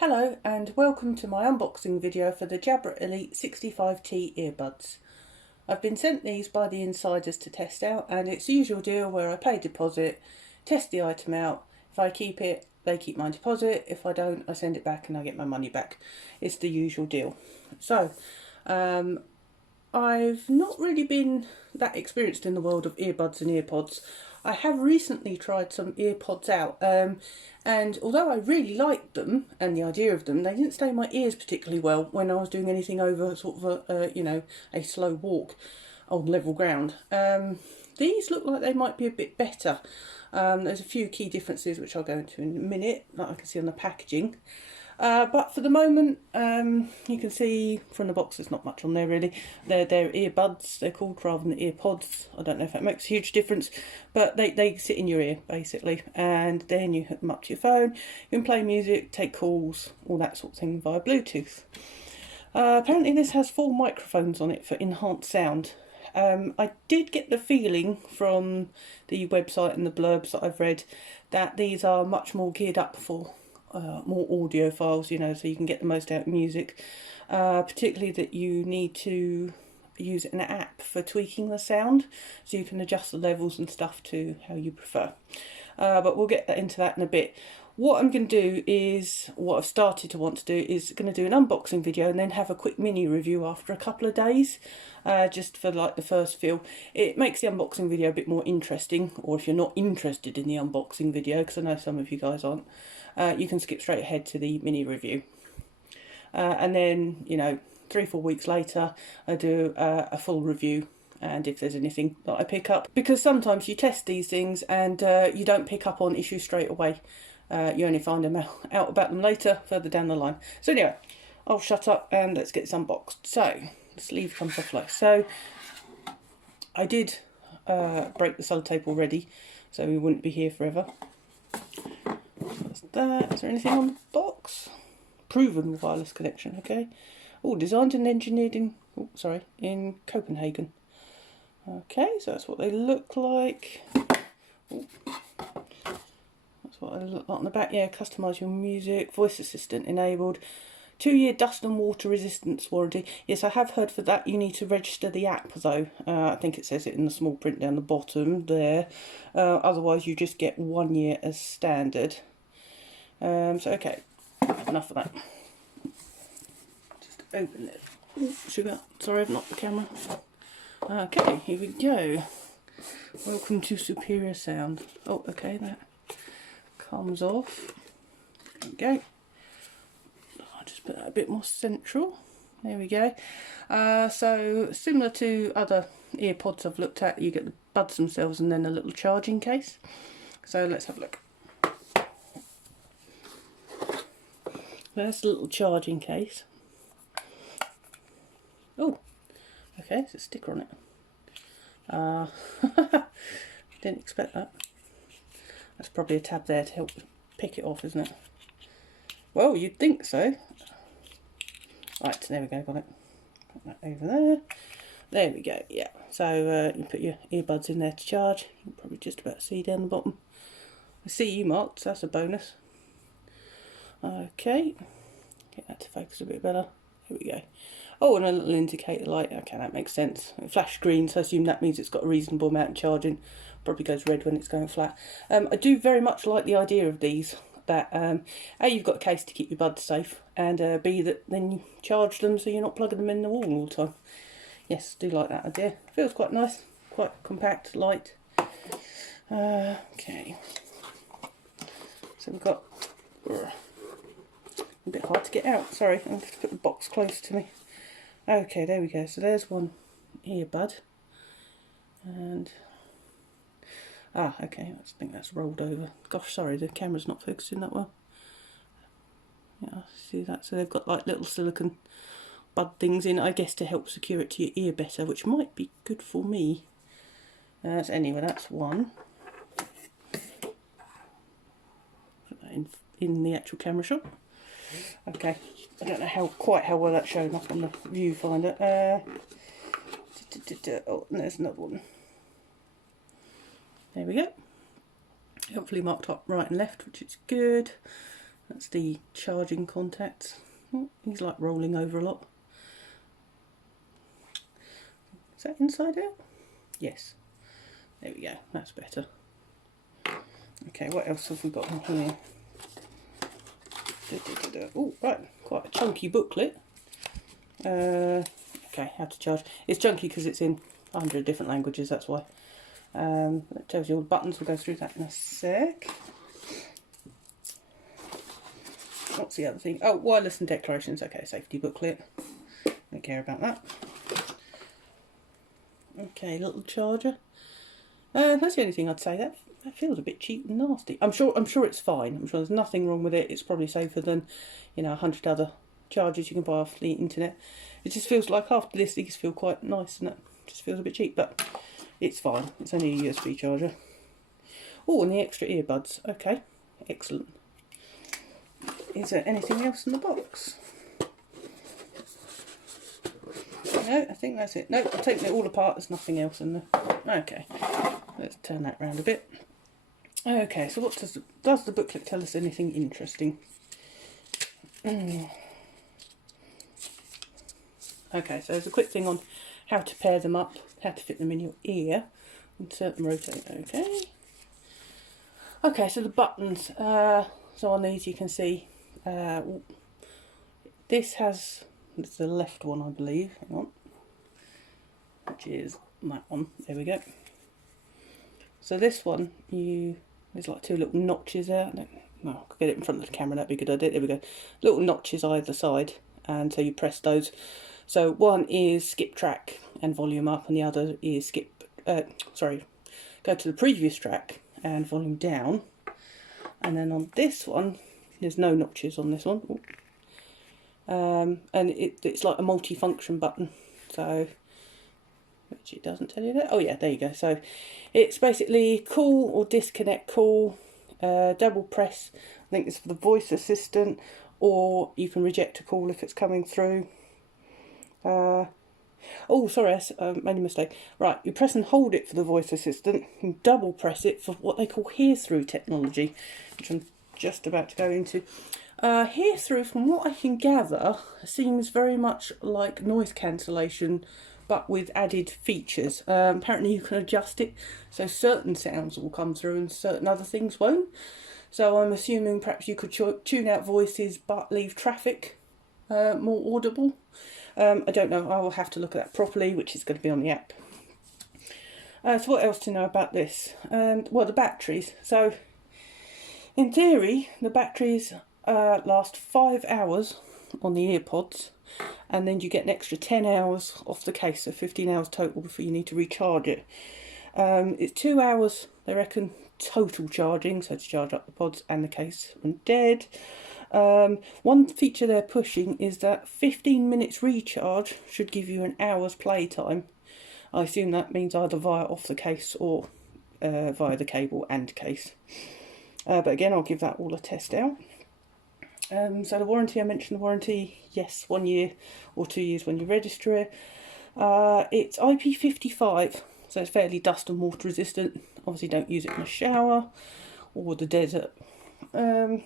Hello and welcome to my unboxing video for the Jabra Elite 65T earbuds. I've been sent these by the insiders to test out, and it's the usual deal where I pay deposit, test the item out. If I keep it, they keep my deposit. If I don't, I send it back and I get my money back. It's the usual deal. So, I've not really been that experienced in the world of earbuds and earpods. I have recently tried some earpods out, and although I really liked them and the idea of them, they didn't stay in my ears particularly well when I was doing anything over sort of a slow walk on level ground. These look like they might be a bit better. There's a few key differences which I'll go into in a minute, like I can see on the packaging. But for the moment, you can see from the box there's not much on there really. They're earbuds, they're called, rather than earpods. I don't know if that makes a huge difference, but they sit in your ear basically, and then you hook them up to your phone. You can play music, take calls, all that sort of thing via Bluetooth. Apparently this has 4 microphones on it for enhanced sound. I did get the feeling from the website and the blurbs that I've read that these are much more geared up for more audio files, you know, so you can get the most out of music. Particularly that you need to use an app for tweaking the sound, so you can adjust the levels and stuff to how you prefer. But we'll get into that in a bit. What I'm going to do is, what I've started to want to do is going to do an unboxing video and then have a quick mini review after a couple of days, just for like the first feel. It makes the unboxing video a bit more interesting, or if you're not interested in the unboxing video, because I know some of you guys aren't, you can skip straight ahead to the mini review. And then, you know, 3-4 weeks later, I do a full review, and if there's anything that I pick up. Because sometimes you test these things and you don't pick up on issues straight away. You only find out about them later, further down the line. So anyway, I'll shut up and let's get this unboxed. So, the sleeve comes off like so. I did break the sellotape already, so we wouldn't be here forever. That's that. Is there anything on the box? Proven wireless connection, okay. Oh, designed and engineered in, in Copenhagen. Okay, so that's what they look like. Ooh. That's what they look like on the back. Yeah, customise your music, voice assistant enabled. 2-year dust and water resistance warranty. Yes, I have heard for that you need to register the app though. I think it says it in the small print down the bottom there. Otherwise you just get 1 year as standard. So okay, enough of that. Just open it. Ooh, sugar. Sorry, I've knocked the camera. Okay, here we go. Welcome to superior sound. Oh, okay, that comes off. There we go. I'll just put that a bit more central. There we go. So similar to other earpods I've looked at, you get the buds themselves and then a little charging case. So let's have a look. There's a little charging case. Oh, okay, there's a sticker on it. Didn't expect that. That's probably a tab there to help pick it off, isn't it? Well, you'd think so. Right, there we go, got it. Put that over there. There we go, yeah. So you put your earbuds in there to charge. You can probably just about see down the bottom. The CE marks, that's a bonus. Okay, get that to focus a bit better. Here we go. Oh, and a little indicator light. Okay, that makes sense. It flashed green, so I assume that means it's got a reasonable amount of charging. Probably goes red when it's going flat. I do very much like the idea of these. That A, you've got a case to keep your buds safe, and B, that then you charge them so you're not plugging them in the wall all the time. Yes, do like that idea. Feels quite nice, quite compact, light. Okay. So we've got. A bit hard to get out, sorry, I'll have to put the box close to me. Okay, there we go, so there's one earbud, and okay, I think that's rolled over. Gosh, sorry, the camera's not focusing that well. Yeah, see that, so they've got like little silicone bud things in, I guess, to help secure it to your ear better, which might be good for me. So anyway, that's one. Put that in the actual camera shot. Okay, I don't know quite how well that's showing up on the viewfinder. Oh, and there's another one. There we go. Hopefully marked up right and left, which is good. That's the charging contacts. Oh, he's like rolling over a lot. Is that inside out? Yes. There we go, that's better. Okay, what else have we got in here? Oh, right, quite a chunky booklet. Okay, how to charge. It's chunky because it's in 100 different languages, that's why. That tells you all the buttons. We'll go through that in a sec. What's the other thing? Oh, wireless and declarations. Okay, safety booklet. Don't care about that. Okay, little charger. That's the only thing I'd say. That feels a bit cheap and nasty. I'm sure it's fine. I'm sure there's nothing wrong with it. It's probably safer than, you know, 100 other chargers you can buy off the internet. It just feels like after this, these feel quite nice, and it just feels a bit cheap, but it's fine. It's only a USB charger. Oh, and the extra earbuds. Okay, excellent. Is there anything else in the box? No, I think that's it. No, I'll take it all apart. There's nothing else in there. Okay, let's turn that round a bit. Okay, so what does the booklet tell us anything interesting? Okay, so there's a quick thing on how to pair them up, how to fit them in your ear. Insert and rotate. Okay. Okay, so the buttons. So on these you can see this has, it's the left one I believe, hang on, which is that one. There we go. So this one, there's like two little notches there. No, I could get it in front of the camera, that'd be a good idea. There we go. Little notches either side, and so you press those. So one is skip track and volume up, and the other is go to the previous track and volume down. And then on this one, there's no notches on this one. And it's like a multi-function button. So, which it doesn't tell you that. Oh yeah, there you go. So it's basically call or disconnect call, double press. I think it's for the voice assistant, or you can reject a call if it's coming through. Oh, sorry, I made a mistake. Right, you press and hold it for the voice assistant, and double press it for what they call hear-through technology, which I'm just about to go into. Hear-through, from what I can gather, seems very much like noise cancellation, but with added features. Apparently you can adjust it, so certain sounds will come through and certain other things won't. So I'm assuming perhaps you could tune out voices but leave traffic more audible. I don't know, I will have to look at that properly, which is going to be on the app. So what else to know about this? Well, the batteries. So in theory, the batteries last 5 hours on the earpods, and then you get an extra 10 hours off the case, so 15 hours total before you need to recharge it. It's 2 hours, they reckon, total charging, so to charge up the pods and the case when dead. One feature they're pushing is that 15 minutes recharge should give you an hour's playtime. I assume that means either via off the case or via the cable and case. But again, I'll give that all a test out. So the warranty, I mentioned the warranty, yes, 1 year or 2 years when you register it. It's IP55, so it's fairly dust and water resistant. Obviously don't use it in a shower or the desert. The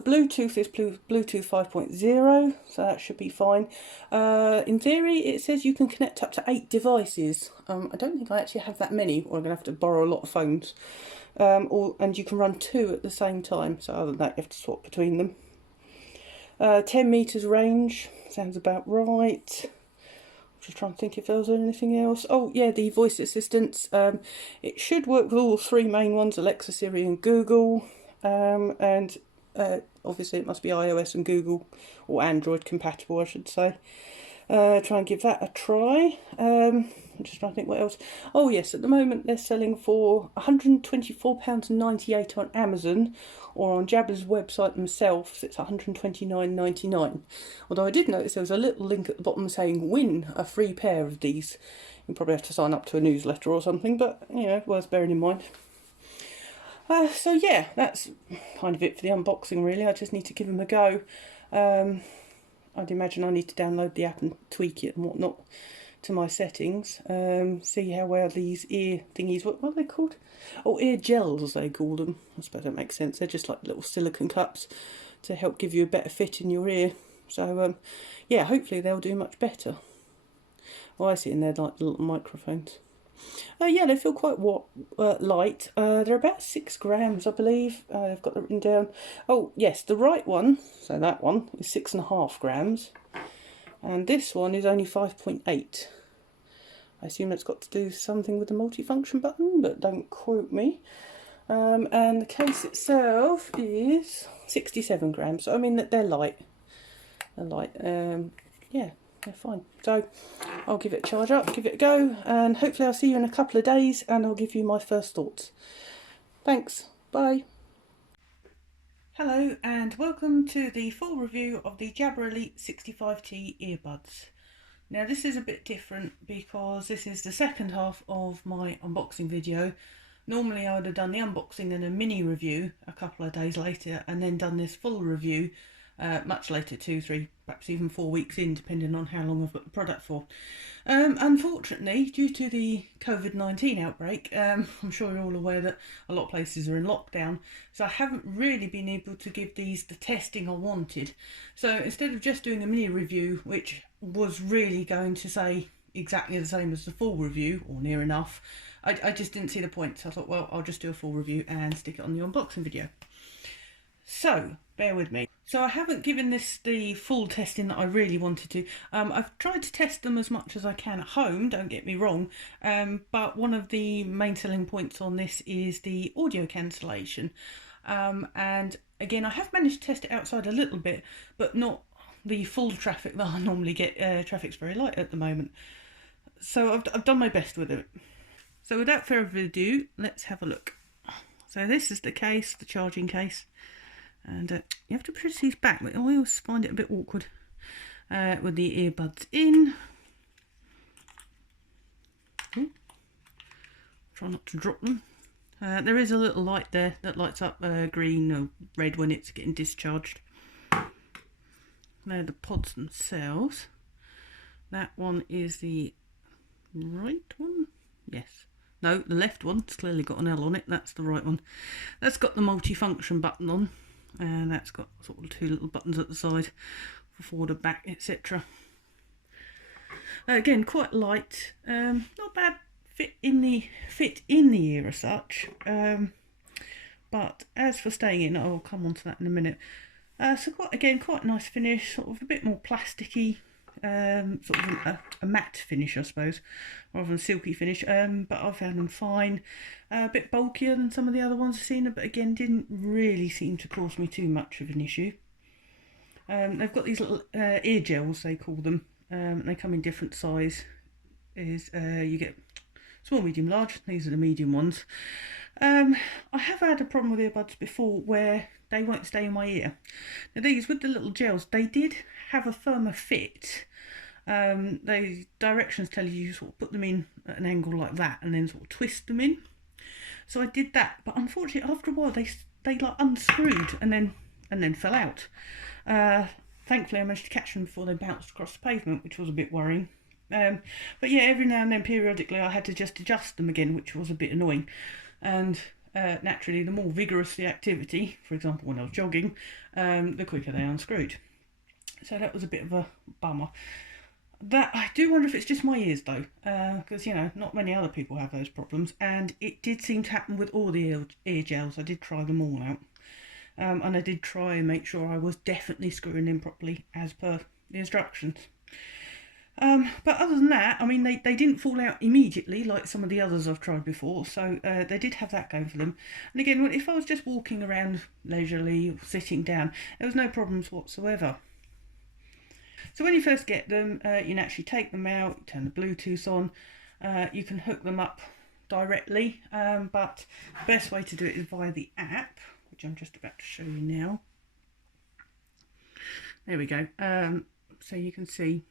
Bluetooth is Bluetooth 5.0, so that should be fine. In theory, it says you can connect up to 8 devices. I don't think I actually have that many, or I'm going to have to borrow a lot of phones. And you can run 2 at the same time, so other than that, you have to swap between them. 10 meters range, sounds about right. Just trying to think if there was anything else. Oh yeah, the voice assistants. It should work with all 3 main ones, Alexa, Siri and Google. Obviously it must be iOS and Google, or Android compatible I should say. Try and give that a try. I'm just trying to think what else. Oh yes, at the moment they're selling for £124.98 on Amazon, or on Jabra's website themselves it's £129.99. Although I did notice there was a little link at the bottom saying win a free pair of these. You probably have to sign up to a newsletter or something, but you know, worth bearing in mind. So yeah, that's kind of it for the unboxing really. I just need to give them a go. I'd imagine I need to download the app and tweak it and whatnot to my settings, see how well these ear thingies, what are they called? Oh, ear gels they call them. I suppose that makes sense. They're just like little silicone cups to help give you a better fit in your ear. So yeah, hopefully they'll do much better. Oh, I see, and they're like little microphones. Yeah, they feel quite light. They're about 6 grams, I believe. I've got that written down. Oh, yes, the right one, so that one, is 6.5 grams. And this one is only 5.8. I assume that's got to do something with the multifunction button, but don't quote me. And the case itself is 67 grams. So, I mean, they're light. They're light. Yeah, they're fine. So I'll give it a charge up, give it a go, and hopefully I'll see you in a couple of days and I'll give you my first thoughts. Thanks. Bye. Hello and welcome to the full review of the Jabra Elite 65T earbuds. Now this is a bit different because this is the second half of my unboxing video. Normally I would have done the unboxing and a mini review a couple of days later and then done this full review much later, 2, 3, perhaps even 4 weeks in, depending on how long I've got the product for. Unfortunately, due to the COVID-19 outbreak, I'm sure you're all aware that a lot of places are in lockdown, so I haven't really been able to give these the testing I wanted. So instead of just doing a mini review, which was really going to say exactly the same as the full review, or near enough, I just didn't see the point, so I thought, well, I'll just do a full review and stick it on the unboxing video. So, bear with me. So I haven't given this the full testing that I really wanted to. I've tried to test them as much as I can at home, don't get me wrong, but one of the main selling points on this is the audio cancellation. And again, I have managed to test it outside a little bit, but not the full traffic that I normally get. Traffic's very light at the moment. So I've done my best with it. So without further ado, let's have a look. So this is the case, the charging case. And you have to push these back, but I always find it a bit awkward with the earbuds in. Ooh. Try not to drop them. There is a little light there that lights up green or red when it's getting discharged. They're the pods themselves. That one is the right one. Yes. No, the left one. It's clearly got an L on it. That's the right one. That's got the multifunction button on. And that's got sort of 2 little buttons at the side for forward and back, etc. Again, quite light, not bad fit in the ear as such. But as for staying in, I'll come on to that in a minute. So quite nice finish, sort of a bit more plasticky, sort of a matte finish, I suppose, rather than silky finish. But I found them fine. A bit bulkier than some of the other ones I've seen, but again, didn't really seem to cause me too much of an issue. They've got these little ear gels, they call them. They come in different size. You get small, medium, large. These are the medium ones. I have had a problem with earbuds before where they won't stay in my ear. Now these, with the little gels, they did have a firmer fit. The directions tell you sort of put them in at an angle like that and then sort of twist them in. So I did that, but unfortunately after a while they like unscrewed and then fell out. Thankfully I managed to catch them before they bounced across the pavement, which was a bit worrying. But yeah, every now and then periodically I had to just adjust them again, which was a bit annoying. And naturally the more vigorous the activity, for example when I was jogging, the quicker they unscrewed. So that was a bit of a bummer. That I do wonder if it's just my ears though, because you know, not many other people have those problems, and it did seem to happen with all the ear gels. I did try them all out, and I did try and make sure I was definitely screwing in properly as per the instructions. But other than that, I mean, they didn't fall out immediately like some of the others I've tried before, so they did have that going for them. And again, if I was just walking around leisurely or sitting down, there was no problems whatsoever. So when you first get them, you can actually take them out, turn the Bluetooth on, you can hook them up directly, but the best way to do it is via the app, which I'm just about to show you now. There we go. So you can see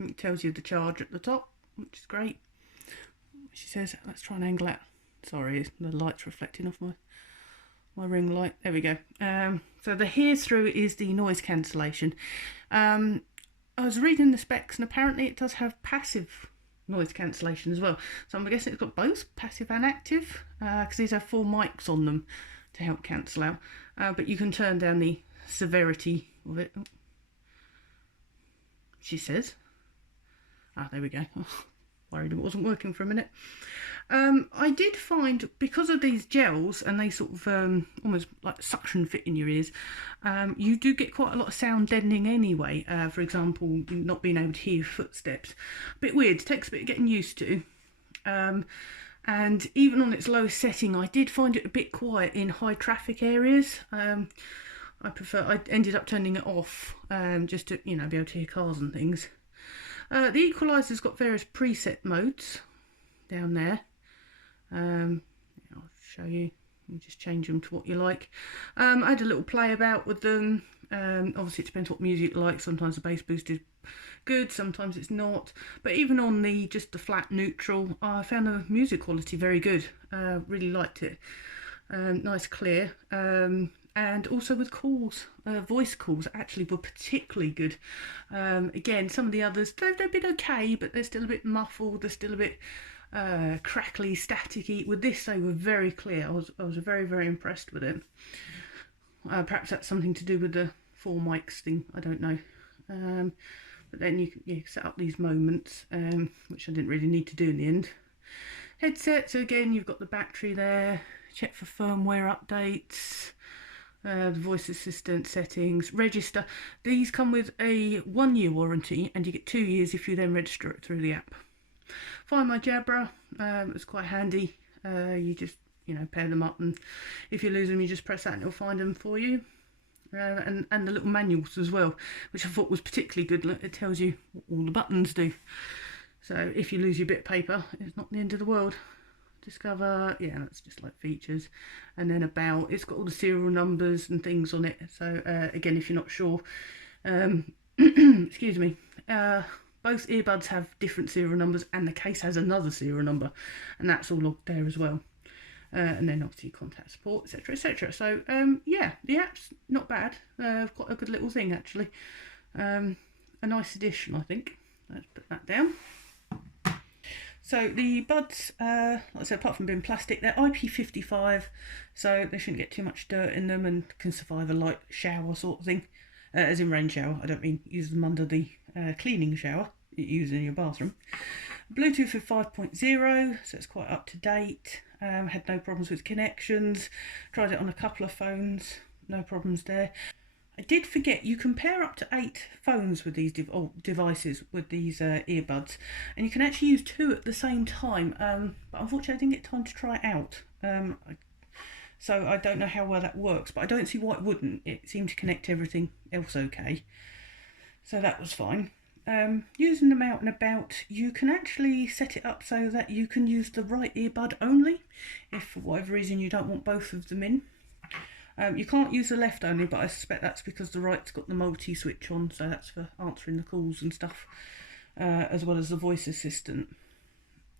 it tells you the charge at the top, which is great. She says, let's try and angle that. Sorry, the light's reflecting off my ring light. There we go. So the hear through is the noise cancellation. I was reading the specs, and apparently it does have passive noise cancellation as well. So I'm guessing it's got both passive and active, because these have 4 mics on them to help cancel out. But you can turn down the severity of it. She says. Ah, there we go. Worried it wasn't working for a minute. I did find, because of these gels, and they sort of almost like suction fit in your ears, you do get quite a lot of sound deadening anyway. For example, not being able to hear your footsteps. A bit weird, it takes a bit of getting used to. And even on its lowest setting, I did find it a bit quiet in high traffic areas. I ended up turning it off, just to, you know, be able to hear cars and things. The equalizer's got various preset modes down there. I'll show you. You just change them to what you like. I had a little play about with them. Obviously it depends what music you like. Sometimes the bass boost is good, sometimes it's not. But even on just the flat neutral, I found the music quality very good. Really liked it. Nice clear. And also with calls, voice calls actually were particularly good. Again, some of the others, they've been okay, but they're still a bit muffled, they're still a bit crackly, staticky. With this, they were very clear. I was very, very impressed with it. Perhaps that's something to do with the 4 mics thing, I don't know. But then you set up these moments, which I didn't really need to do in the end. Headset, so again, you've got the battery there, check for firmware updates, the voice assistant settings, register. These come with a 1-year warranty, and you get 2 years if you then register it through the app. Find My Jabra, it's quite handy. You just, you know, pair them up, and if you lose them, you just press that and it'll find them for you. And the little manuals as well, which I thought was particularly good. It tells you what all the buttons do. So if you lose your bit of paper, it's not the end of the world. Discover, yeah, that's just like features. And then about, it's got all the serial numbers and things on it. So again, if you're not sure, excuse me, both earbuds have different serial numbers, and the case has another serial number, and that's all logged there as well. And then obviously contact support, etc, etc. So yeah, the app's not bad. Quite a good little thing actually. A nice addition, I think. Let's put that down. So the buds, like I said, apart from being plastic, they're IP55, so they shouldn't get too much dirt in them and can survive a light shower sort of thing. As in rain shower, I don't mean use them under the cleaning shower you use in your bathroom. Bluetooth with 5.0, so it's quite up to date. Had no problems with connections. Tried it on a couple of phones, no problems there. I did forget, you can pair up to 8 phones with these devices, with these earbuds, and you can actually use 2 at the same time, but unfortunately I didn't get time to try it out. So I don't know how well that works, but I don't see why it wouldn't. It seemed to connect everything else okay, so that was fine. Using them out and about, you can actually set it up so that you can use the right earbud only, if for whatever reason you don't want both of them in. You can't use the left only, but I suspect that's because the right's got the multi-switch on, so that's for answering the calls and stuff, as well as the voice assistant.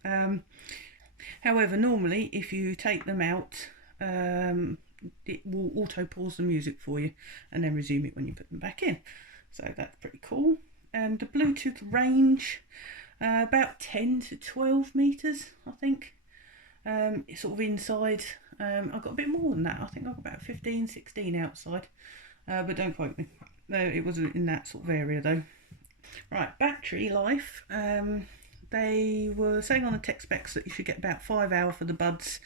However, normally if you take them out, it will auto-pause the music for you and then resume it when you put them back in. So that's pretty cool. And the Bluetooth range, about 10 to 12 metres, I think. It's sort of inside. I've got a bit more than that. I think I've got about 15, 16 outside. But don't quote me. No, it wasn't in that sort of area though. Right, battery life. They were saying on the tech specs that you should get about 5 hours for the buds,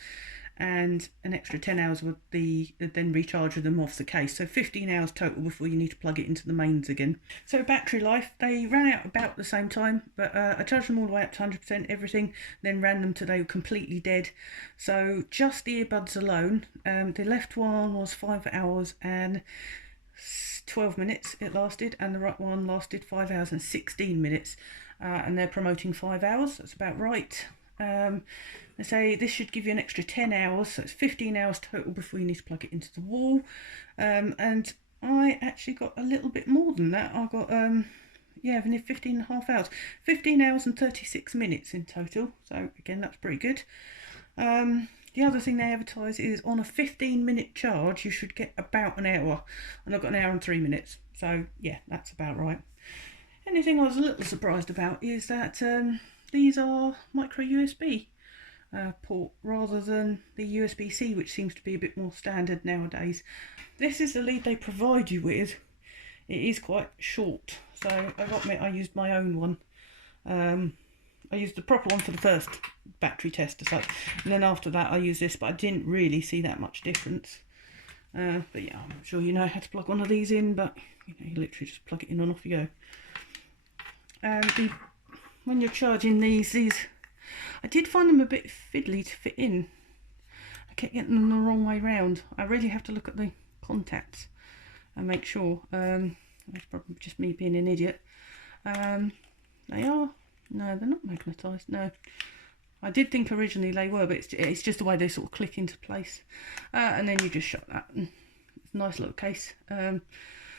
and an extra 10 hours with then recharge them off the case. So 15 hours total before you need to plug it into the mains again. So battery life, they ran out about the same time, but I charged them all the way up to 100% everything, then ran them till they were completely dead. So just the earbuds alone, the left one was 5 hours and 12 minutes it lasted, and the right one lasted 5 hours and 16 minutes. And they're promoting 5 hours, that's about right. They say this should give you an extra 10 hours, so it's 15 hours total before you need to plug it into the wall. And I actually got a little bit more than that. I got, yeah, 15 and a half hours. 15 hours and 36 minutes in total, so again, that's pretty good. The other thing they advertise is on a 15-minute charge, you should get about an hour. And I've got an hour and 3 minutes, so yeah, that's about right. Only thing I was a little surprised about is that these are micro USB port rather than the USB-C, which seems to be a bit more standard nowadays. This is the lead they provide you with. It is quite short, so I got to admit I used my own one. I used the proper one for the first battery test as such, and then after that I used this, but I didn't really see that much difference. But yeah, I'm sure you know how to plug one of these in, but you know, you literally just plug it in and off you go. And when you're charging these, I did find them a bit fiddly to fit in. I kept getting them the wrong way round. I really have to look at the contacts and make sure. That's probably just me being an idiot. They are, no, they're not magnetised, no. I did think originally they were, but it's just the way they sort of click into place. And then you just shut that. And it's a nice little case.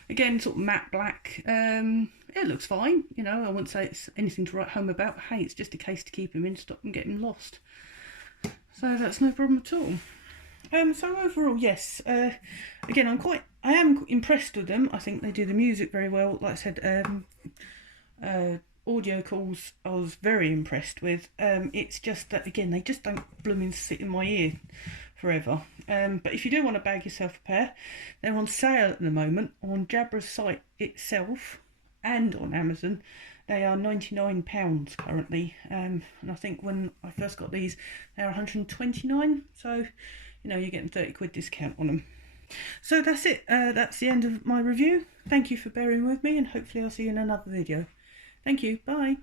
Again, sort of matte black. It looks fine, you know. I wouldn't say it's anything to write home about. Hey, it's just a case to keep him in stock and get him lost. So that's no problem at all. So overall, yes. Again, I am impressed with them. I think they do the music very well. Like I said, audio calls I was very impressed with. It's just that, again, they just don't blooming sit in my ear forever. But if you do want to bag yourself a pair, they're on sale at the moment on Jabra's site itself and on Amazon. They are £99 currently, and I think when I first got these they were £129, so you know, you're getting 30 quid discount on them. So that's it. That's the end of my review. Thank you for bearing with me, and hopefully I'll see you in another video. Thank you. Bye.